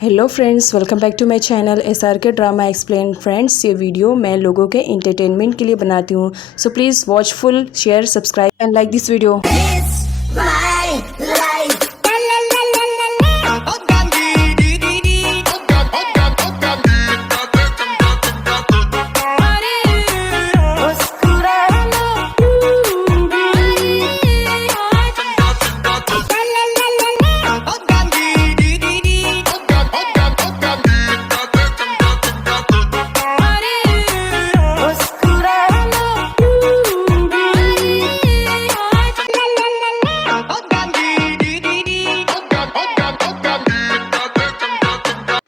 Hello friends, welcome back to my channel SRK drama explain. Friends, ये video मैं लोगों के एंटरटेनमेंट के लिए बनाती हूँ, so please watch full, share, subscribe and like this video.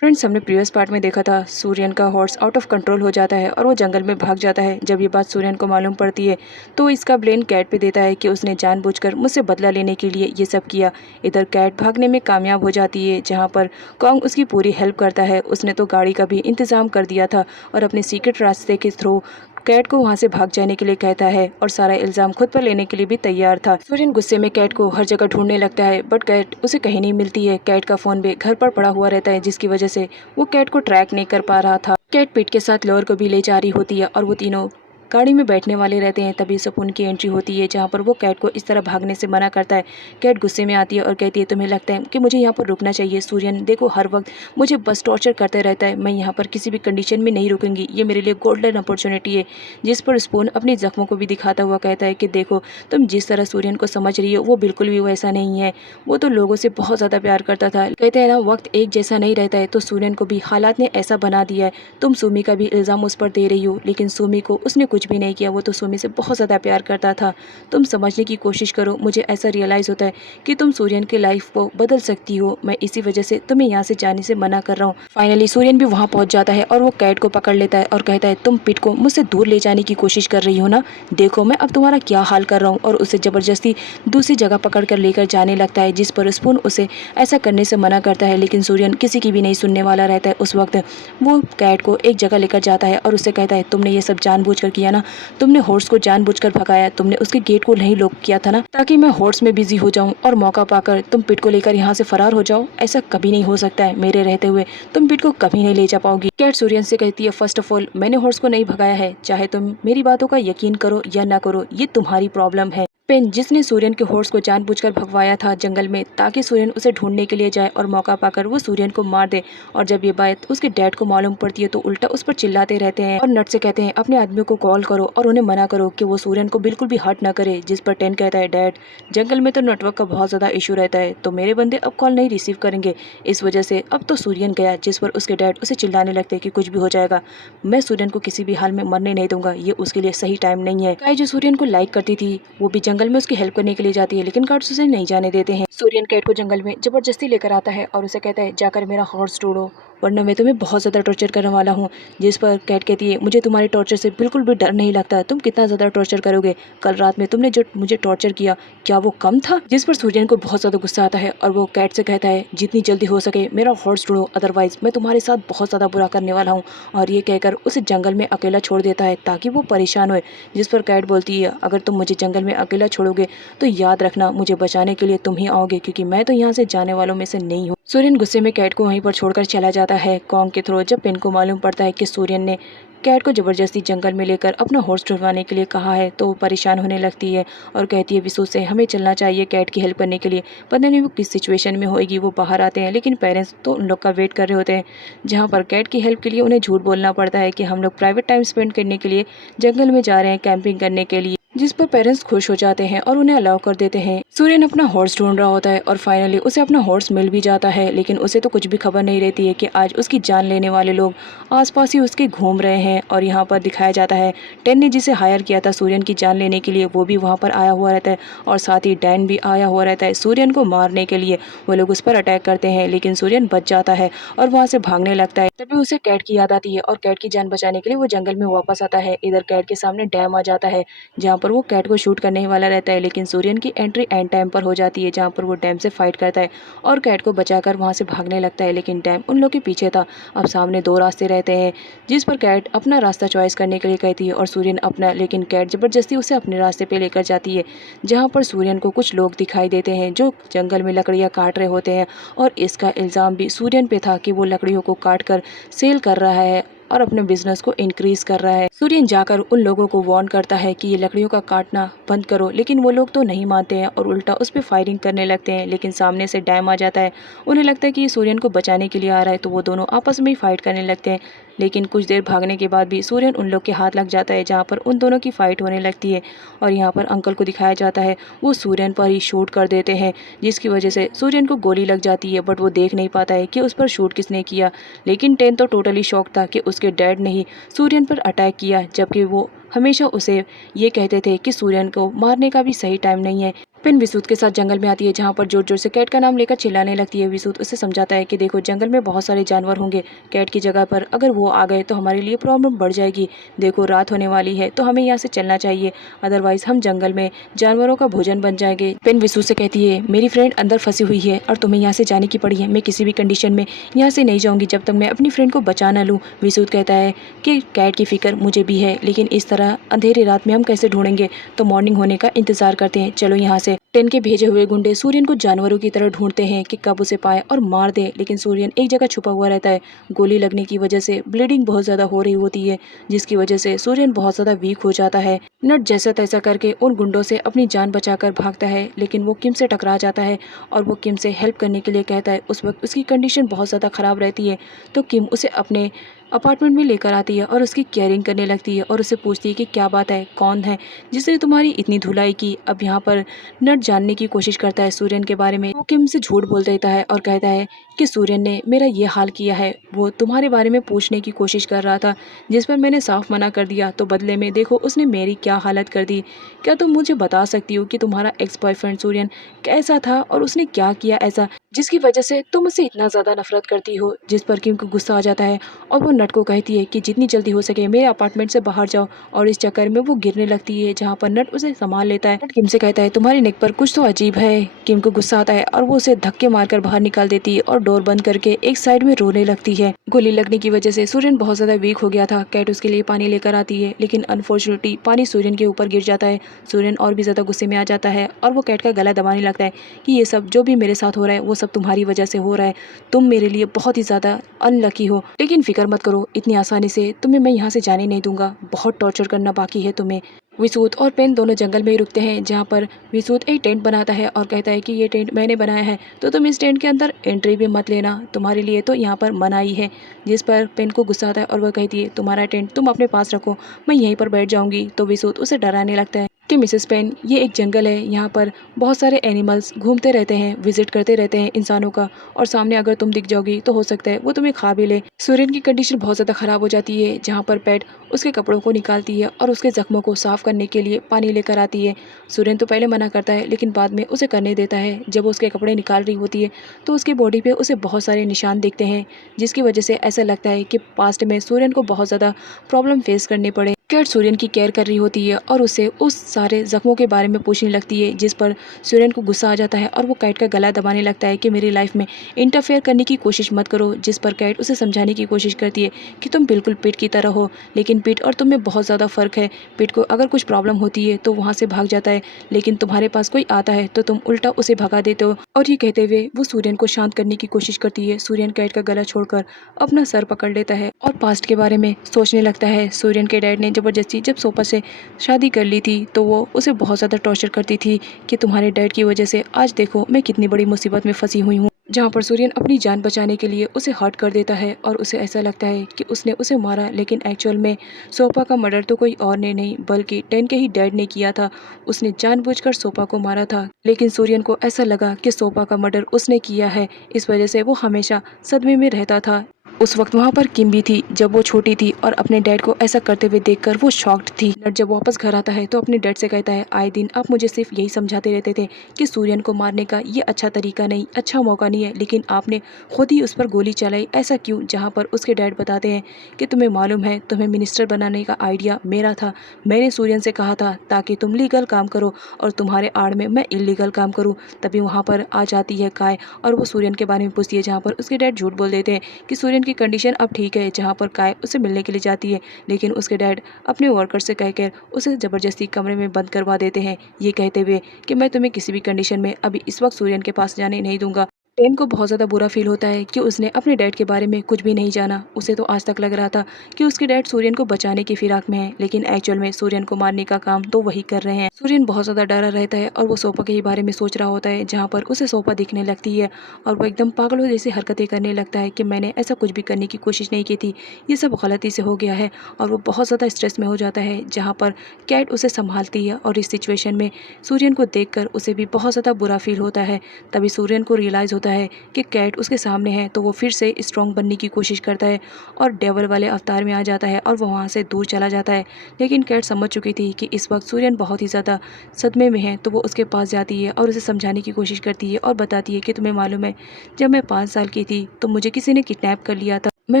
Friends, हमने प्रीवियस पार्ट में देखा था सूर्यन का हॉर्स आउट ऑफ कंट्रोल हो जाता है और वो जंगल में भाग जाता है। जब ये बात सूर्यन को मालूम पड़ती है तो इसका ब्लेम कैट पे देता है कि उसने जानबूझकर मुझसे बदला लेने के लिए ये सब किया। इधर कैट भागने में कामयाब हो जाती है, जहाँ पर कॉन्ग उसकी पूरी हेल्प करता है। उसने तो गाड़ी का भी इंतज़ाम कर दिया था और अपने सीक्रेट रास्ते के थ्रू कैट को वहाँ से भाग जाने के लिए कहता है और सारा इल्ज़ाम खुद पर लेने के लिए भी तैयार था। सूर्यन गुस्से में कैट को हर जगह ढूंढने लगता है, बट कैट उसे कहीं नहीं मिलती है। कैट का फ़ोन भी घर पर पड़ा हुआ रहता है, जिसकी वजह से वो कैट को ट्रैक नहीं कर पा रहा था। कैट पीट के साथ लोअर को भी ले जा रही होती है और वो तीनों गाड़ी में बैठने वाले रहते हैं। तभी सपून की एंट्री होती है, जहाँ पर वो कैट को इस तरह भागने से मना करता है। कैट गुस्से में आती है और कहती है, तुम्हें लगता है कि मुझे यहाँ पर रुकना चाहिए? सूर्यन देखो, हर वक्त मुझे बस टॉर्चर करते रहता है। मैं यहाँ पर किसी भी कंडीशन में नहीं रुकूंगी। ये मेरे लिए गोल्डन अपॉर्चुनिटी है। जिस पर स्पून अपनी जख्मों को भी दिखाता हुआ कहता है कि देखो, तुम जिस तरह सूर्यन को समझ रही हो वो बिल्कुल भी वैसा नहीं है। वो तो लोगों से बहुत ज़्यादा प्यार करता था। कहते हैं ना, वक्त एक जैसा नहीं रहता है। तो सूर्यन को भी हालात ने ऐसा बना दिया है। तुम सुमी का भी इल्ज़ाम उस पर दे रही हो, लेकिन सुमी को उसने कुछ भी नहीं किया। वो तो सुमी से बहुत ज़्यादा प्यार करता था। तुम समझने की कोशिश करो। मुझे ऐसा रियलाइज़ होता है कि तुम सूर्यन की लाइफ को बदल सकती हो। मैं इसी वजह से तुम्हें यहाँ से जाने से मना कर रहा हूँ। फाइनली सूर्यन भी वहाँ पहुँच जाता है और वो कैट को पकड़ लेता है और कहता है, तुम पिट को मुझसे दूर ले जाने की कोशिश कर रही हो ना? देखो मैं अब तुम्हारा क्या हाल कर रहा हूँ। और उसे ज़बरदस्ती दूसरी जगह पकड़ कर लेकर जाने लगता है, जिस पर स्पून उसे ऐसा करने से मना करता है। लेकिन सूर्यन किसी की भी नहीं सुनने वाला रहता है। उस वक्त वो कैट को एक जगह लेकर जाता है और उससे कहता है, तुमने ये सब जानबूझकर किया ना? तुमने हॉर्स को जानबूझकर भगाया। तुमने उसके गेट को नहीं लॉक किया था ना, ताकि मैं हॉर्स में बिजी हो जाऊं और मौका पाकर तुम पिट को लेकर यहाँ से फरार हो जाओ? ऐसा कभी नहीं हो सकता है। मेरे रहते हुए तुम पिट को कभी नहीं ले जा पाओगी। कैट सूर्यन से कहती है, फर्स्ट ऑफ ऑल मैंने हॉर्स को नहीं भगाया है। चाहे तुम मेरी बातों का यकीन करो या ना करो, ये तुम्हारी प्रॉब्लम है। पेन जिसने सूर्यन के हॉर्स को जानबूझकर भगवाया था जंगल में, ताकि सूर्यन उसे ढूंढने के लिए जाए और मौका पाकर वो सूर्यन को मार दे। और जब ये बात उसके डैड को मालूम पड़ती है तो उल्टा उस पर चिल्लाते रहते हैं और नट से कहते हैं, अपने आदमियों को कॉल करो और उन्हें मना करो कि वो सूर्यन को बिल्कुल भी हर्ट ना करे। जिस पर टेन कहता है, डैड जंगल में तो नेटवर्क का बहुत ज़्यादा इशू रहता है, तो मेरे बंदे अब कॉल नहीं रिसीव करेंगे। इस वजह से अब तो सूर्यन गया। जिस पर उसके डैड उसे चिल्लाने लगते हैं कि कुछ भी हो जाएगा, मैं सूर्यन को किसी भी हाल में मरने नहीं दूंगा। ये उसके लिए सही टाइम नहीं है। गाय जो सूर्यन को लाइक करती थी वो भी जंगल में उसकी हेल्प करने के लिए जाती है, लेकिन गार्ड्स उसे नहीं जाने देते हैं। सूर्यन कैट को जंगल में जबरदस्ती लेकर आता है और उसे कहता है, जाकर मेरा हॉर्स ढूंढो वरना मैं तुम्हें बहुत ज़्यादा टॉर्चर करने वाला हूँ। जिस पर कैट कहती है, मुझे तुम्हारे टॉर्चर से बिल्कुल भी डर नहीं लगता। तुम कितना ज़्यादा टॉर्चर करोगे? कल रात में तुमने जो मुझे टॉर्चर किया, क्या वो कम था? जिस पर सूर्यन को बहुत ज़्यादा गुस्सा आता है और वो कैट से कहता है, जितनी जल्दी हो सके मेरा हॉर्स ढूंढो, अदरवाइज मैं तुम्हारे साथ बहुत ज़्यादा बुरा करने वाला हूँ। और ये कहकर उसे जंगल में अकेला छोड़ देता है ताकि वो परेशान हो। जिस पर कैट बोलती है, अगर तुम मुझे जंगल में अकेला छोड़ोगे तो याद रखना, मुझे बचाने के लिए तुम ही आओगे, क्योंकि मैं तो यहाँ से जाने वालों में से नहीं हूँ। सूर्यन गुस्से में कैट को वहीं पर छोड़कर चला जाता है। कॉन्ग के थ्रू जब पेन को मालूम पड़ता है कि सूर्यन ने कैट को जबरदस्ती जंगल में लेकर अपना हॉर्स ढूंढवाने के लिए कहा है, तो वो परेशान होने लगती है और कहती है, विशु से हमें चलना चाहिए कैट की हेल्प करने के लिए। पता नहीं वो किस सिचुएशन में होगी। वो बाहर आते हैं, लेकिन पेरेंट्स तो उन लोग का वेट कर रहे होते हैं, जहाँ पर कैट की हेल्प के लिए उन्हें झूठ बोलना पड़ता है कि हम लोग प्राइवेट टाइम स्पेंड करने के लिए जंगल में जा रहे हैं, कैंपिंग करने के लिए। जिस पर पेरेंट्स खुश हो जाते हैं और उन्हें अलाउ कर देते हैं। सूर्यन अपना हॉर्स ढूंढ रहा होता है और फाइनली उसे अपना हॉर्स मिल भी जाता है, लेकिन उसे तो कुछ भी खबर नहीं रहती है कि आज उसकी जान लेने वाले लोग आसपास ही उसके घूम रहे हैं। और यहाँ पर दिखाया जाता है, टेन ने जिसे हायर किया था सूर्यन की जान लेने के लिए, वो भी वहाँ पर आया हुआ रहता है और साथ ही डैन भी आया हुआ रहता है सूर्यन को मारने के लिए। वो लोग उस पर अटैक करते हैं, लेकिन सूर्यन बच जाता है और वहाँ से भागने लगता है। तभी उसे कैट की याद आती है और कैट की जान बचाने के लिए वो जंगल में वापस आता है। इधर कैट के सामने डैम आ जाता है, जहाँ पर पर वो कैट को शूट करने ही वाला रहता है, लेकिन सूर्यन की एंट्री एंड टाइम पर हो जाती है, जहाँ पर वो डैम से फाइट करता है और कैट को बचाकर वहाँ से भागने लगता है। लेकिन डैम उन लोग के पीछे था। अब सामने दो रास्ते रहते हैं, जिस पर कैट अपना रास्ता चॉइस करने के लिए कहती है और सूर्यन अपना, लेकिन कैट ज़बरदस्ती उसे अपने रास्ते पे लेकर जाती है, जहाँ पर सूर्यन को कुछ लोग दिखाई देते हैं जो जंगल में लकड़ियाँ काट रहे होते हैं। और इसका इल्ज़ाम भी सूर्यन पे था कि वो लकड़ियों को काट कर सेल कर रहा है और अपने बिजनेस को इंक्रीज कर रहा है। सूर्यन जाकर उन लोगों को वार्न करता है कि ये लकड़ियों का काटना बंद करो, लेकिन वो लोग तो नहीं मानते हैं और उल्टा उस पर फायरिंग करने लगते हैं। लेकिन सामने से डैम आ जाता है। उन्हें लगता है कि ये सूर्यन को बचाने के लिए आ रहा है, तो वो दोनों आपस में ही फाइट करने लगते हैं। लेकिन कुछ देर भागने के बाद भी सूर्यन उन लोग के हाथ लग जाता है, जहाँ पर उन दोनों की फाइट होने लगती है। और यहाँ पर अंकल को दिखाया जाता है, वो सूर्यन पर ही शूट कर देते हैं, जिसकी वजह से सूर्यन को गोली लग जाती है, बट वो देख नहीं पाता है कि उस पर शूट किसने किया। लेकिन टेन तो टोटली शॉक था कि उसके डैड ने ही सूर्यन पर अटैक किया, जबकि वो हमेशा उसे ये कहते थे कि सूर्यन को मारने का भी सही टाइम नहीं है। पेन विसूत के साथ जंगल में आती है, जहाँ पर जोर जोर से कैट का नाम लेकर चिल्लाने लगती है। विसूत उसे समझाता है कि देखो, जंगल में बहुत सारे जानवर होंगे, कैट की जगह पर अगर वो आ गए तो हमारे लिए प्रॉब्लम बढ़ जाएगी। देखो, रात होने वाली है तो हमें यहाँ से चलना चाहिए, अदरवाइज हम जंगल में जानवरों का भोजन बन जाएंगे। पेन विसूत से कहती है, मेरी फ्रेंड अंदर फंसी हुई है और तुम्हें यहाँ से जाने की पड़ी है। मैं किसी भी कंडीशन में यहाँ से नहीं जाऊँगी जब तक मैं अपनी फ्रेंड को बचा ना लूँ। विसूत कहता है कि कैट की फिक्र मुझे भी है, लेकिन इस तरह अंधेरी रात में हम कैसे ढूंढेंगे, तो मॉर्निंग होने का इंतजार करते हैं, चलो यहाँ से। टेन के भेजे हुए गुंडे सूर्यन को जानवरों की तरह ढूंढते हैं कि कब उसे पाए और मार दे, लेकिन सूर्यन एक जगह छुपा हुआ रहता है। गोली लगने की वजह से ब्लीडिंग बहुत ज़्यादा हो रही होती है, जिसकी वजह से सूर्यन बहुत ज़्यादा वीक हो जाता है। नट जैसा तैसा करके उन गुंडों से अपनी जान बचाकर भागता है, लेकिन वो किम से टकरा जाता है और वो किम से हेल्प करने के लिए कहता है। उस वक्त उसकी कंडीशन बहुत ज़्यादा ख़राब रहती है, तो किम उसे अपने अपार्टमेंट में लेकर आती है और उसकी केयरिंग करने लगती है और उससे पूछती है कि क्या बात है, कौन है जिसने तुम्हारी इतनी धुलाई की। अब यहाँ पर नट जानने की कोशिश करता है सूर्यन के बारे में। वो किम से झूठ बोल देता है और कहता है कि सूर्यन ने मेरा ये हाल किया है, वो तुम्हारे बारे में पूछने की कोशिश कर रहा था, जिस पर मैंने साफ मना कर दिया, तो बदले में देखो उसने मेरी क्या हालत कर दी। क्या तुम मुझे बता सकती हो कि तुम्हारा एक्स बॉयफ्रेंड सूर्यन कैसा था और उसने क्या किया ऐसा जिसकी वजह से तुम उससे इतना ज़्यादा नफरत करती हो। जिस पर किम को गुस्सा आ जाता है और वो नट को कहती है कि जितनी जल्दी हो सके मेरे अपार्टमेंट से बाहर जाओ, और इस चक्कर में वो गिरने लगती है, जहाँ पर नट उसे संभाल लेता है। नट किम से कहता है तुम्हारी नेक पर कुछ तो अजीब है। किम को गुस्सा आता है और वो उसे धक्के मारकर बाहर निकाल देती है और डोर बंद करके एक साइड में रोने लगती है। गोली लगने की वजह से सूर्यन बहुत ज़्यादा वीक हो गया था। कैट उसके लिए पानी लेकर आती है, लेकिन अनफॉर्चुनेटली पानी सूर्यन के ऊपर गिर जाता है। सूर्यन और भी ज़्यादा गुस्से में आ जाता है और वो कैट का गला दबाने लगता है कि ये सब जो भी मेरे साथ हो रहा है वो सब तुम्हारी वजह से हो रहा है, तुम मेरे लिए बहुत ही ज़्यादा अनलकी हो, लेकिन फिक्र मत करो, इतनी आसानी से तुम्हें मैं यहाँ से जाने नहीं दूंगा, बहुत टॉर्चर करना बाकी है तुम्हें। विसूत और पेन दोनों जंगल में ही रुकते हैं, जहाँ पर विसूत एक टेंट बनाता है और कहता है कि ये टेंट मैंने बनाया है, तो तुम इस टेंट के अंदर एंट्री भी मत लेना, तुम्हारे लिए तो यहाँ पर मनाही है। जिस पर पेन को गुस्सा आता है और वह कहती है तुम्हारा टेंट तुम अपने पास रखो, मैं यहीं पर बैठ जाऊँगी। तो विसूत उसे डराने लगता है कि मिसेस पेन, ये एक जंगल है, यहाँ पर बहुत सारे एनिमल्स घूमते रहते हैं, विजिट करते रहते हैं इंसानों का, और सामने अगर तुम दिख जाओगी तो हो सकता है वो तुम्हें खा भी ले। सूर्यन की कंडीशन बहुत ज़्यादा ख़राब हो जाती है, जहाँ पर पेट उसके कपड़ों को निकालती है और उसके ज़ख्मों को साफ़ करने के लिए पानी लेकर आती है। सूर्यन तो पहले मना करता है, लेकिन बाद में उसे करने देता है। जब वो उसके कपड़े निकाल रही होती है तो उसकी बॉडी पे उसे बहुत सारे निशान दिखते हैं, जिसकी वजह से ऐसा लगता है कि पास्ट में सूर्यन को बहुत ज़्यादा प्रॉब्लम फेस करने पड़े। कैट सूर्यन की केयर कर रही होती है और उससे उस सारे ज़ख्मों के बारे में पूछने लगती है, जिस पर सूर्यन को गुस्सा आ जाता है और वो कैट का गला दबाने लगता है कि मेरी लाइफ में इंटरफेयर करने की कोशिश मत करो। जिस पर कैट उसे समझाने की कोशिश करती है कि तुम बिल्कुल पिट की तरह हो, लेकिन पिट और तुम में बहुत ज़्यादा फ़र्क है। पिट को अगर कुछ प्रॉब्लम होती है तो वहाँ से भाग जाता है, लेकिन तुम्हारे पास कोई आता है तो तुम उल्टा उसे भगा देते हो। और ये कहते हुए वो सूर्यन को शांत करने की कोशिश करती है। सूर्यन कैट का गला छोड़कर अपना सर पकड़ लेता है और पास्ट के बारे में सोचने लगता है। सूर्यन के डैड ने ज़बरदस्ती जब सोपा से शादी कर ली थी तो वो उसे बहुत ज़्यादा टॉर्चर करती थी कि तुम्हारे डैड की वजह से आज देखो मैं कितनी बड़ी मुसीबत में फंसी हुई हूँ। जहाँ पर सूर्यन अपनी जान बचाने के लिए उसे हर्ट कर देता है और उसे ऐसा लगता है कि उसने उसे मारा, लेकिन एक्चुअल में सोपा का मर्डर तो कोई और ने नहीं बल्कि टेन के ही डैड ने किया था। उसने जानबूझकर सोपा को मारा था, लेकिन सूर्यन को ऐसा लगा कि सोपा का मर्डर उसने किया है, इस वजह से वो हमेशा सदमे में रहता था। उस वक्त वहाँ पर किम भी थी जब वो छोटी थी और अपने डैड को ऐसा करते हुए देखकर वो शॉक्ड थी। नट जब वापस घर आता है तो अपने डैड से कहता है, आए दिन आप मुझे सिर्फ यही समझाते रहते थे कि सूर्यन को मारने का ये अच्छा तरीका नहीं, अच्छा मौका नहीं है, लेकिन आपने खुद ही उस पर गोली चलाई, ऐसा क्यों? जहाँ पर उसके डैड बताते हैं कि तुम्हें मालूम है तुम्हें मिनिस्टर बनाने का आइडिया मेरा था, मैंने सूर्यन से कहा था ताकि तुम लीगल काम करो और तुम्हारे आड़ में मैं इलीगल काम करूँ। तभी वहाँ पर आ जाती है काय और वो सूर्यन के बारे में पूछती है, जहाँ पर उसके डैड झूठ बोल देते हैं कि सूर्यन की कंडीशन अब ठीक है। जहाँ पर काय उसे मिलने के लिए जाती है, लेकिन उसके डैड अपने वर्कर से कहकर उसे ज़बरदस्ती कमरे में बंद करवा देते हैं, ये कहते हुए कि मैं तुम्हें किसी भी कंडीशन में अभी इस वक्त सूर्यन के पास जाने नहीं दूंगा। टेन को बहुत ज़्यादा बुरा फील होता है कि उसने अपने डैड के बारे में कुछ भी नहीं जाना। उसे तो आज तक लग रहा था कि उसके डैड सूर्यन को बचाने की फिराक में है, लेकिन एक्चुअल में सूर्यन को मारने का काम तो वही कर रहे हैं। सूर्यन बहुत ज़्यादा डरा रहता है और वो सोफा के ही बारे में सोच रहा होता है, जहाँ पर उसे सोफा दिखने लगती है और वो एकदम पागलों जैसी हरकतें करने लगता है कि मैंने ऐसा कुछ भी करने की कोशिश नहीं की थी, ये सब गलती से हो गया है। और वो बहुत ज़्यादा स्ट्रेस में हो जाता है, जहाँ पर कैट उसे संभालती है और इस सिचुएशन में सूर्यन को देखकर उसे भी बहुत ज़्यादा बुरा फील होता है। तभी सूर्यन को रियलाइज़ होता है कि कैट उसके सामने है, तो वो फिर से स्ट्रॉन्ग बनने की कोशिश करता है और डेवल वाले अवतार में आ जाता है और वो वहाँ से दूर चला जाता है। लेकिन कैट समझ चुकी थी कि इस वक्त सूर्यन बहुत ही ज़्यादा सदमे में है, तो वो उसके पास जाती है और उसे समझाने की कोशिश करती है और बताती है कि तुम्हें मालूम है जब मैं 5 साल की थी तो मुझे किसी ने किडनैप कर लिया था, मैं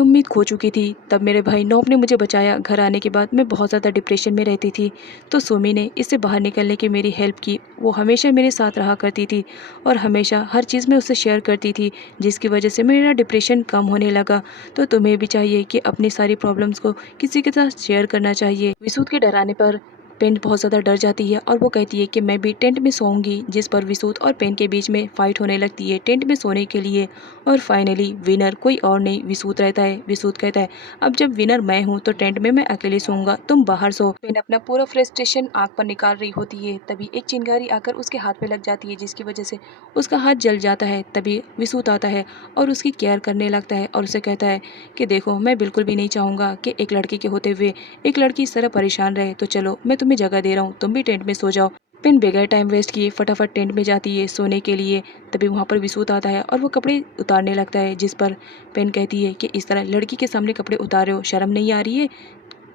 उम्मीद खो चुकी थी, तब मेरे भाई नॉब ने मुझे बचाया। घर आने के बाद मैं बहुत ज़्यादा डिप्रेशन में रहती थी, तो सोमी ने इससे बाहर निकलने की मेरी हेल्प की। वो हमेशा मेरे साथ रहा करती थी और हमेशा हर चीज़ में उससे शेयर करती थी, जिसकी वजह से मेरा डिप्रेशन कम होने लगा। तो तुम्हें भी चाहिए कि अपनी सारी प्रॉब्लम्स को किसी के साथ शेयर करना चाहिए। विसूत के डराने पर पेन बहुत ज़्यादा डर जाती है और वो कहती है कि मैं भी टेंट में सोऊंगी, जिस पर विसूत और पेन के बीच में फाइट होने लगती है टेंट में सोने के लिए। और फाइनली विनर कोई और नहीं विसूत रहता है। विसूत कहता है, अब जब विनर मैं हूँ तो टेंट में मैं अकेले सोऊंगा, तुम बाहर सो। पेन अपना पूरा फ्रस्ट्रेशन आग पर निकाल रही होती है, तभी एक चिंगारी आकर उसके हाथ पे लग जाती है, जिसकी वजह से उसका हाथ जल जाता है। तभी विसूत आता है और उसकी केयर करने लगता है और उसे कहता है कि देखो मैं बिल्कुल भी नहीं चाहूँगा कि एक लड़की के होते हुए एक लड़की इस तरह परेशान रहे, तो चलो मैं तुम्हें जगह दे रहा हूँ, तुम भी टेंट में सो जाओ। पिन बगैर टाइम वेस्ट किए फटाफट टेंट में जाती है सोने के लिए। तभी वहाँ पर विसूत आता है और वो कपड़े उतारने लगता है, जिस पर पेन कहती है कि इस तरह लड़की के सामने कपड़े उतारे हो, शर्म नहीं आ रही है,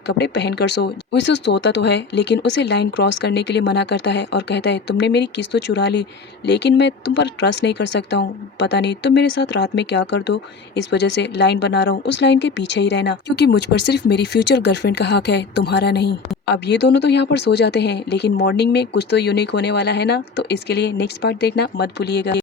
कपड़े पहन कर सो। विसूत सोता तो है लेकिन उसे लाइन क्रॉस करने के लिए मना करता है और कहता है, तुमने मेरी किस तो चुरा ली, लेकिन मैं तुम पर ट्रस्ट नहीं कर सकता हूँ, पता नहीं तुम मेरे साथ रात में क्या कर दो, इस वजह से लाइन बना रहा हूँ, उस लाइन के पीछे ही रहना, क्योंकि मुझ पर सिर्फ मेरी फ्यूचर गर्लफ्रेंड का हक है, तुम्हारा नहीं। अब ये दोनों तो यहाँ पर सो जाते हैं, लेकिन मॉर्निंग में कुछ तो यूनिक होने वाला है ना, तो इसके लिए नेक्स्ट पार्ट देखना मत भूलिएगा।